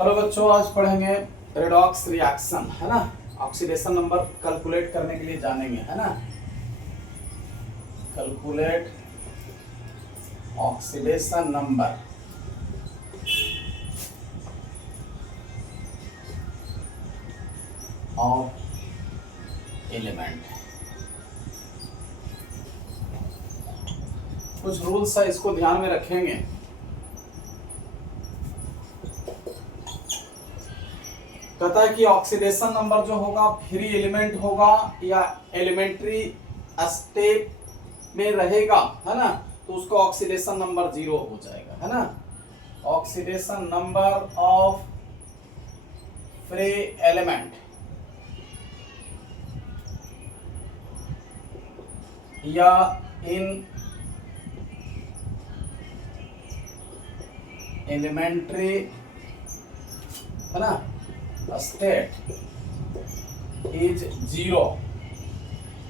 Hello बच्चों, आज पढ़ेंगे रेडॉक्स रिएक्शन, है ना। ऑक्सीडेशन नंबर कैलकुलेट करने के लिए जानेंगे, है ना। Calculate oxidation number of element. कुछ रूल्स है, इसको ध्यान में रखेंगे। कहता है कि ऑक्सीडेशन नंबर जो होगा फ्री एलिमेंट होगा या एलिमेंट्री स्टेट में रहेगा, है ना, तो उसको ऑक्सीडेशन नंबर 0 हो जाएगा, है ना। Oxidation number of free element या इन एलिमेंट्री, है ना, स्टेट इज 0।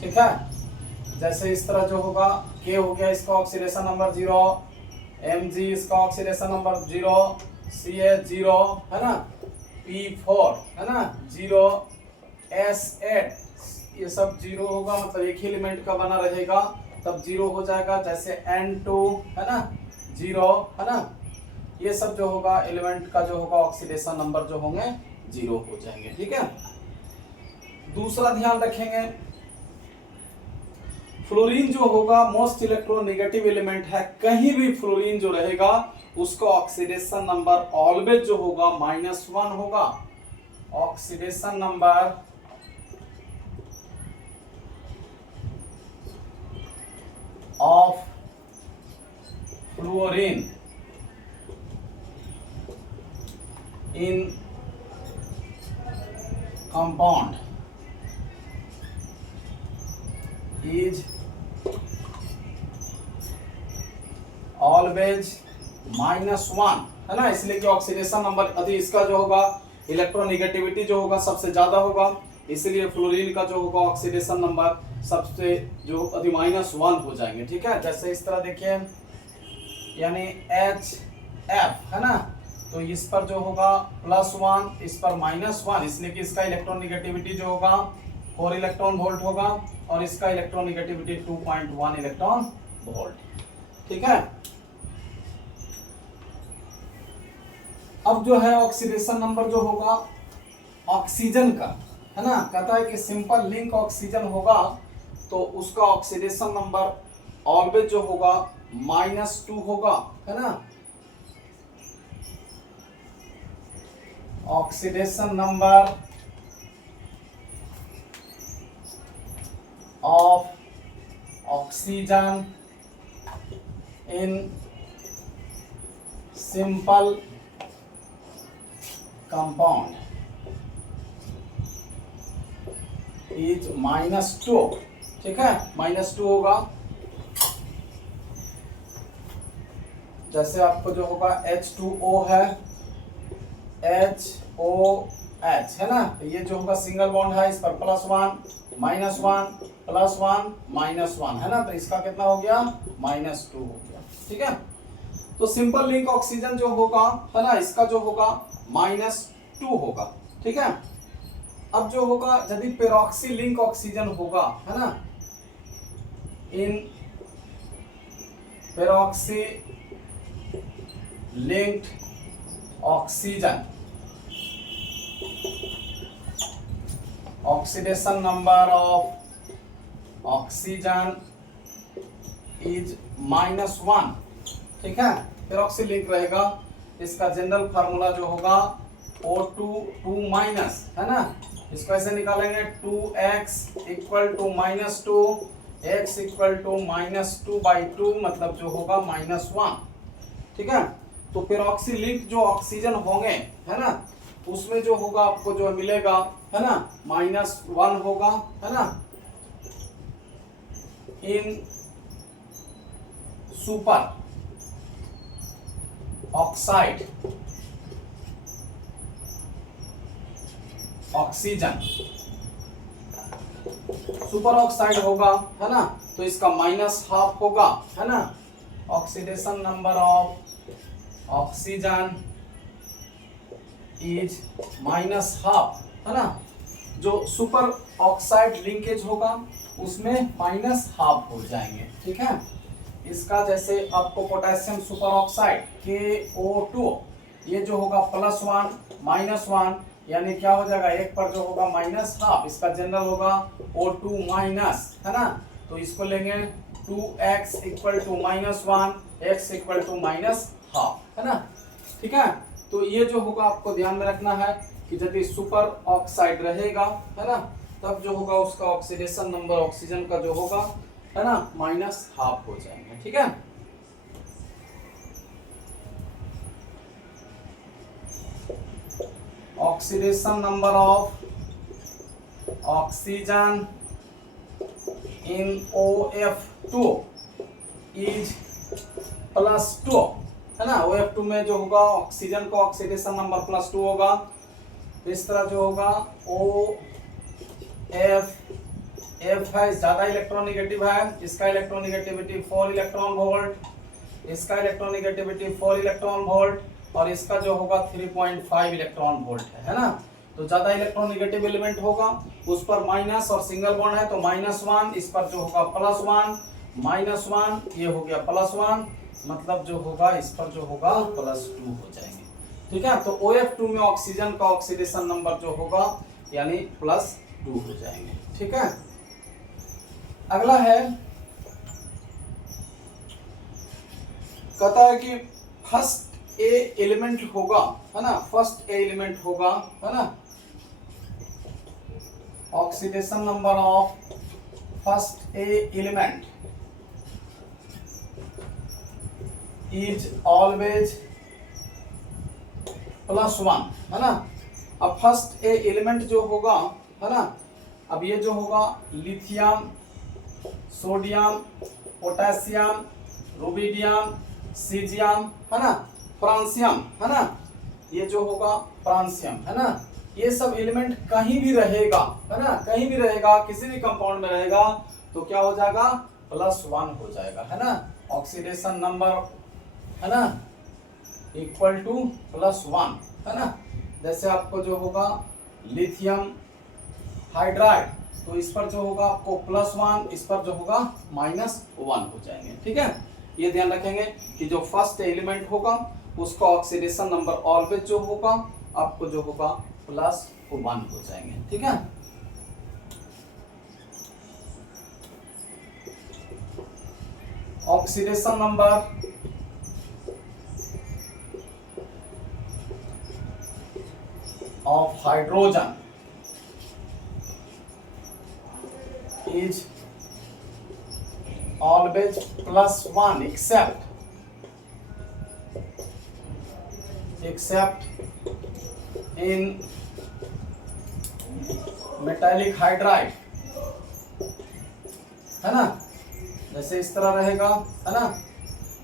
ठीक है, जैसे इस तरह जो होगा K हो गया, इसका ऑक्सीडेशन नंबर 0, Mg इसका ऑक्सीडेशन नंबर 0, CH 0, है ना, P4 है ना 0, S8 ये सब 0 होगा, मतलब एक ही एलिमेंट का बना रहेगा तब 0 हो जाएगा। जैसे N2 है ना 0, है ना, ये सब जो होगा एलिमेंट का जो होगा ऑक्सीडेशन नंबर जो होंगे 0 हो जाएंगे। ठीक है, दूसरा ध्यान रखेंगे, फ्लोरीन जो होगा मोस्ट इलेक्ट्रोनेगेटिव एलिमेंट है, कहीं भी फ्लोरीन जो रहेगा उसका ऑक्सीडेशन नंबर ऑलवेज जो होगा -1 होगा। Oxidation number of fluorine in compound is always -1, है ना, इसलिए कि ऑक्सीडेशन नंबर अति इसका जो होगा इलेक्ट्रोनेगेटिविटी जो होगा सबसे ज्यादा होगा, इसलिए फ्लोरीन का जो होगा ऑक्सीडेशन नंबर सबसे जो अति -1 हो जाएंगे। ठीक है, जैसे इस तरह देखिए, यानी HF है ना, तो इस पर जो होगा +1, इस पर -1, इसलिए कि इसका इलेक्ट्रोनेगेटिविटी जो होगा 4 इलेक्ट्रॉन वोल्ट होगा और इसका इलेक्ट्रोनेगेटिविटी 2.1 इलेक्ट्रॉन वोल्ट। ठीक है, अब जो है ऑक्सीडेशन नंबर जो होगा ऑक्सीजन का, है ना, कहता है कि सिंपल लिंक ऑक्सीजन होगा तो उसका ऑक्सीडेशन नंबर ऑलवेज जो होगा -2 होगा, है ना। Oxidation number of oxygen in simple compound is -2। ठीक है, -2 होगा। जैसे आपको जो होगा H2O है, HOH है ना, तो ये जो होगा सिंगल बॉन्ड है, इस पर +1 -1 +1 -1, है ना, तो इसका कितना हो गया -2 हो गया। ठीक है, तो सिंपल लिंक ऑक्सीजन जो होगा, है ना, इसका जो होगा -2 होगा। ठीक है, अब जो होगा यदि पेरोक्सी लिंक ऑक्सीजन होगा, है ना, in peroxy linked oxygen oxidation number of oxygen is -1। ठीक है, पेरोक्सी लिंक रहेगा, इसका जनरल फार्मूला जो होगा O2 2- है ना, इसको ऐसे निकालेंगे 2x = -2, x = -2/2, मतलब जो होगा -1। ठीक है, तो पेरोक्सी लिंक जो ऑक्सीजन होंगे, है ना, उसमें जो होगा आपको जो मिलेगा, है ना, -1 होगा, है ना, in superoxide oxygen, superoxide होगा, है ना, तो इसका -½ होगा, है ना। Oxidation number of oxygen is minus half, है ना। जो सुपर ऑक्साइड लिंकेज होगा उसमें माइनस हाफ हो जाएंगे, ठीक है। इसका जैसे आपको पोटेशियम सुपर ऑक्साइड KO2, ये जो होगा +1 -1, यानी क्या हो जाएगा, एक पर जो होगा माइनस हाफ, इसका जनरल होगा O2 माइनस, है ना। तो इसको लेंगे 2x equal to -1, x equal to -half, है ना, ठीक है। तो ये जो होगा आपको ध्यान में रखना है कि यदि सुपर ऑक्साइड रहेगा, है ना, तब जो होगा उसका ऑक्सीडेशन नंबर ऑक्सीजन का जो होगा, है ना, -हाफ हो जाएंगे, ठीक है। Oxidation number of oxygen in OF2 is +2, है ना। OF2 में जो होगा ऑक्सीजन का ऑक्सीडेशन नंबर +2 होगा। इस तरह जो होगा OF है ज्यादा इलेक्ट्रोनेगेटिव है, इसका इलेक्ट्रोनेगेटिविटी 4 इलेक्ट्रॉन वोल्ट, इसका इलेक्ट्रोनेगेटिविटी 4 इलेक्ट्रॉन वोल्ट और इसका जो होगा 3.5 इलेक्ट्रॉन वोल्ट है ना। तो ज्यादा इलेक्ट्रोनेगेटिव एलिमेंट होगा उस पर माइनस और सिंगल बॉन्ड है तो -1, इस पर जो होगा +1 -1, ये हो गया +1, मतलब जो होगा इस पर जो होगा +2 हो जाएंगे, ठीक है। तो OF2 में ऑक्सीजन का ऑक्सीडेशन नंबर जो होगा यानी +2 हो जाएंगे, ठीक है। अगला है, कहता है कि फर्स्ट ए एलिमेंट होगा, है ना, फर्स्ट ए एलिमेंट होगा, है ना, oxidation number of first A element is always +1, है ना। अब फर्स्ट ए एलिमेंट जो होगा, है ना, अब ये जो होगा lithium, sodium, potassium, rubidium, caesium, है ना, फ्रांसियम, है ना, ये जो होगा फ्रांसियम, है ना, ये सब एलिमेंट कहीं भी रहेगा, है ना, कहीं भी रहेगा, किसी भी कंपाउंड में रहेगा तो क्या हो जाएगा, +1 हो जाएगा, है ना। ऑक्सीडेशन नंबर, है ना, इक्वल टू +1, है ना। जैसे आपको जो होगा लिथियम हाइड्राइड, तो इस पर जो होगा आपको +1, इस पर जो होगा -1 हो जाएंगे, ठीक है। ये ध्यान रखेंगे कि जो फर्स्ट एलिमेंट होगा उसका ऑक्सीडेशन नंबर ऑलवेज जो होगा आपको जो होगा +1 हो जाएंगे, ठीक है। Oxidation number of hydrogen is always +1 except in metallic hydride, है ना। जैसे इस तरह रहेगा, है ना,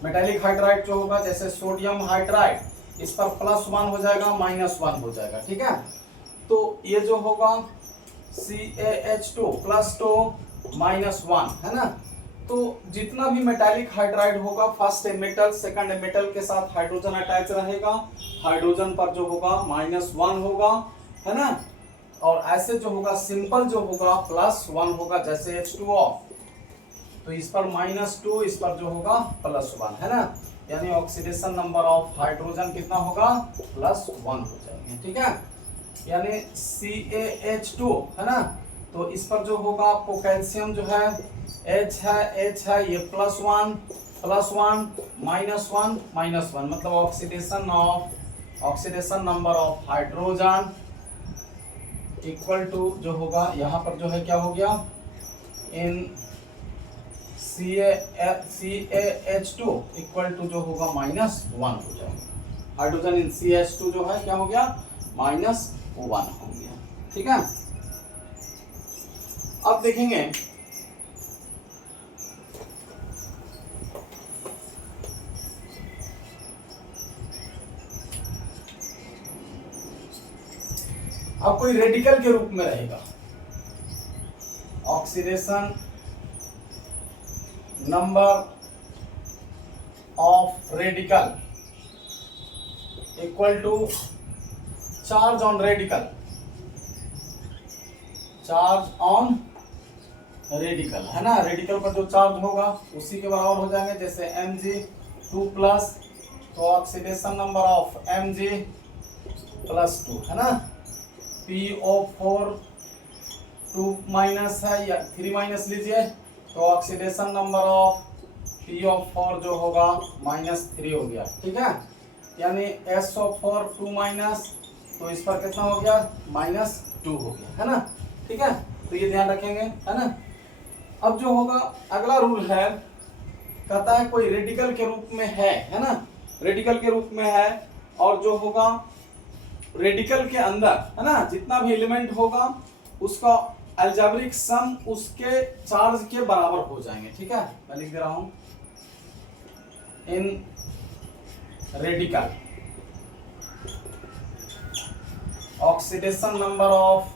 मेटालिक हाइड्राइड जो होगा जैसे सोडियम हाइड्राइड, इस पर +1 हो जाएगा, -1 हो जाएगा, ठीक है। तो ये जो होगा CaH2 +2 -1, है ना। तो जितना भी मेटालिक हाइड्राइड होगा फर्स्ट मेटल सेकंड मेटल के साथ हाइड्रोजन अटैच रहेगा, हाइड्रोजन पर जो होगा -1 होगा, है ना। और ऐसे जो होगा सिंपल जो होगा +1 होगा, जैसे H2O, तो इस पर -2, इस पर जो होगा +1, है ना। यानी ऑक्सीडेशन नंबर ऑफ हाइड्रोजन कितना होगा, +1 हो जाएंगे, ठीक है। यानी CaH2, है ना, तो इस पर जो होगा आपको कैल्शियम जो है H है ये +1 -1 -1, मतलब oxidation number of hydrogen equal to जो होगा यहाँ पर जो है क्या हो गया, इन CaH2 इक्वल टू जो होगा -1 हो जाएगा। हाइड्रोजन इन CH2 जो है क्या हो गया, -1 हो गया, ठीक है। अब देखेंगे अब कोई रेडिकल के रूप में रहेगा, oxidation number of radical equal to charge on radical, charge on radical है ना, रेडिकल पर जो चार्ज होगा उसी के बराबर हो जाएंगे। जैसे Mg2+, तो ऑक्सीडेशन नंबर ऑफ Mg+2 है ना। PO4 2- है या 3- लीजिए, तो ऑक्सीडेशन नंबर ऑफ PO4 जो होगा -3 हो गया, ठीक है। यानी SO4 2-, तो इस पर कितना हो गया, -2 हो गया, है ना, ठीक है। तो ये ध्यान रखेंगे, है ना। अब जो होगा अगला रूल है, कहता है कोई रेडिकल के रूप में है ना, रेडिकल के रूप में है, और जो होगा रेडिकल के अंदर, है ना, जितना भी एलिमेंट होगा उसका अलजेब्रिक सम उसके चार्ज के बराबर हो जाएंगे, ठीक है। मैं लिख दे रहा हूं, इन रेडिकल ऑक्सीडेशन नंबर ऑफ,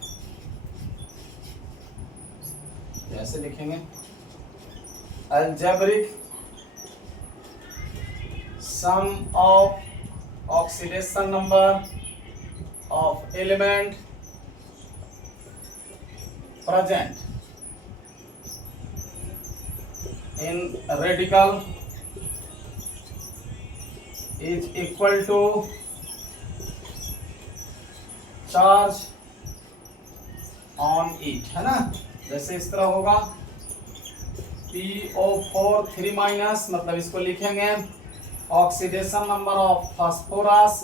ऐसे लिखेंगे, algebraic sum of oxidation number of element present in radical is equal to charge on it, है ना। जैसे इस तरह होगा PO4 3- मतलब इसको लिखेंगे oxidation number of phosphorus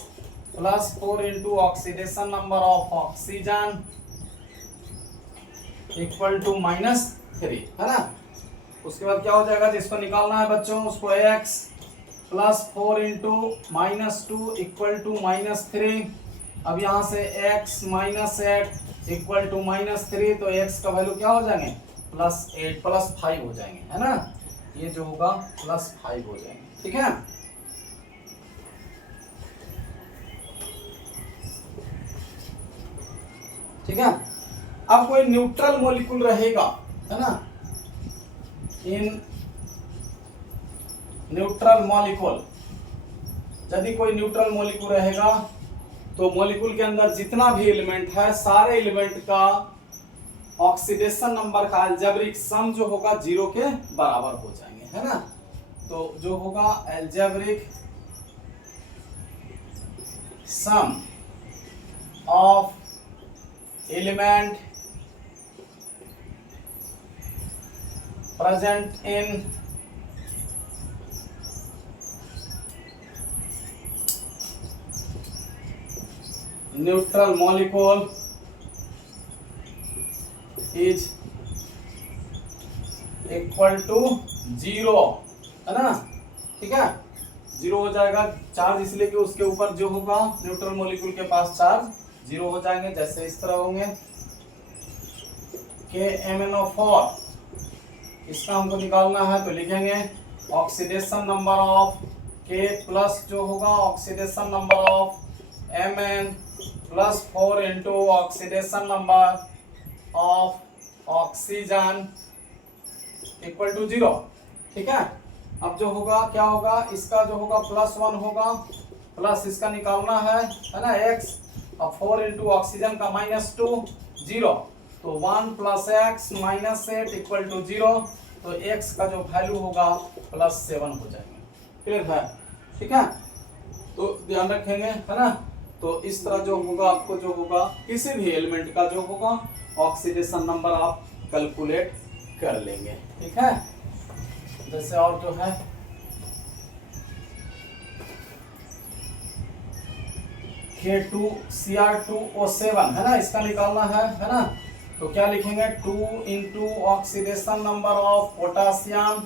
+4 into oxidation number of oxygen equal to -3, है ना। उसके बाद क्या हो जाएगा, जिसको निकालना है बच्चों उसको x +4 इंटू -2 इक्वल टू -3। अब यहाँ से x -8 इक्वल टू -3, तो x का वैल्यू क्या हो जाएंगे, +8 +5 हो जाएंगे, है ना। ये जो होगा +5 हो जाएंगे, ठीक है। ठीक है। अब कोई न्यूट्रल मॉलिक्यूल रहेगा, है ना, इन न्यूट्रल मॉलिक्यूल, यदि कोई न्यूट्रल मॉलिक्यूल रहेगा तो मॉलिक्यूल के अंदर जितना भी एलिमेंट है सारे एलिमेंट का ऑक्सीडेशन नंबर का अलजेब्रिक सम जो होगा 0 के बराबर हो जाएंगे, है ना। तो जो होगा algebraic sum of element present in neutral molecule is equal to 0, है ना, ठीक है। 0 हो जाएगा, चार्ज इसलिए कि उसके ऊपर जो होगा न्यूट्रल मॉलिक्यूल के पास चार्ज 0 हो जाएंगे। जैसे इस तरह होंगे KMnO4, इसका हमको निकालना है, तो लिखेंगे ऑक्सीडेशन नंबर ऑफ K+ जो होगा oxidation number of Mn+4 into oxidation number of oxygen equal to 0, ठीक है। अब जो होगा क्या होगा, इसका जो होगा +1 होगा, प्लस इसका निकालना है ना x, अब 4 इंटू ऑक्सीजन का -2 0, तो 1 + x -8 इक्वल टू 0, तो x का जो वैल्यू होगा +7 हो जाएंगे, क्लियर है, ठीक है। तो ध्यान रखेंगे, है ना। तो इस तरह जो होगा आपको जो होगा किसी भी एलिमेंट का जो होगा ऑक्सीडेशन नंबर आप कैलकुलेट कर लेंगे, ठीक है। जैसे और जो है K2Cr2O7 है ना, इसका निकालना है ना। तो क्या लिखेंगे, 2 into oxidation number of potassium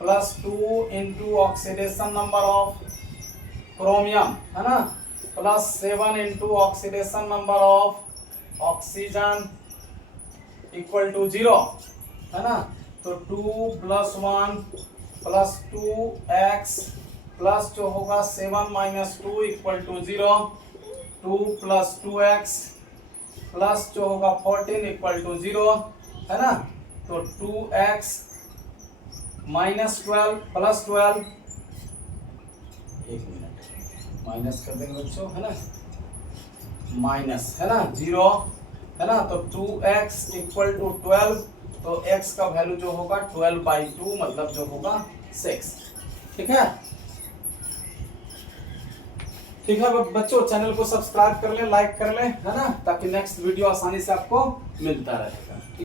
+2 into oxidation number of chromium, है ना, +7 into oxidation number of oxygen equal to 0, है ना। तो 2 + 1 + 2x प्लस जो होगा 7 - 2 इक्वल टू 0, 2 + 2x प्लस जो होगा 14 इक्वल टू 0, है ना। तो 2x - 12 + 12, एक मिनट माइनस कर देंगे बच्चों, है ना। माइनस, है ना, 0, है ना, तो 2x इक्वल टू 12, तो x का वैल्यू जो होगा 12/2 मतलब जो होगा 6। ठीक है, ठीक है बच्चों, चैनल को सब्सक्राइब कर ले, लाइक कर ले, है ना, ताकि नेक्स्ट वीडियो आसानी से आपको मिलता रहेगा।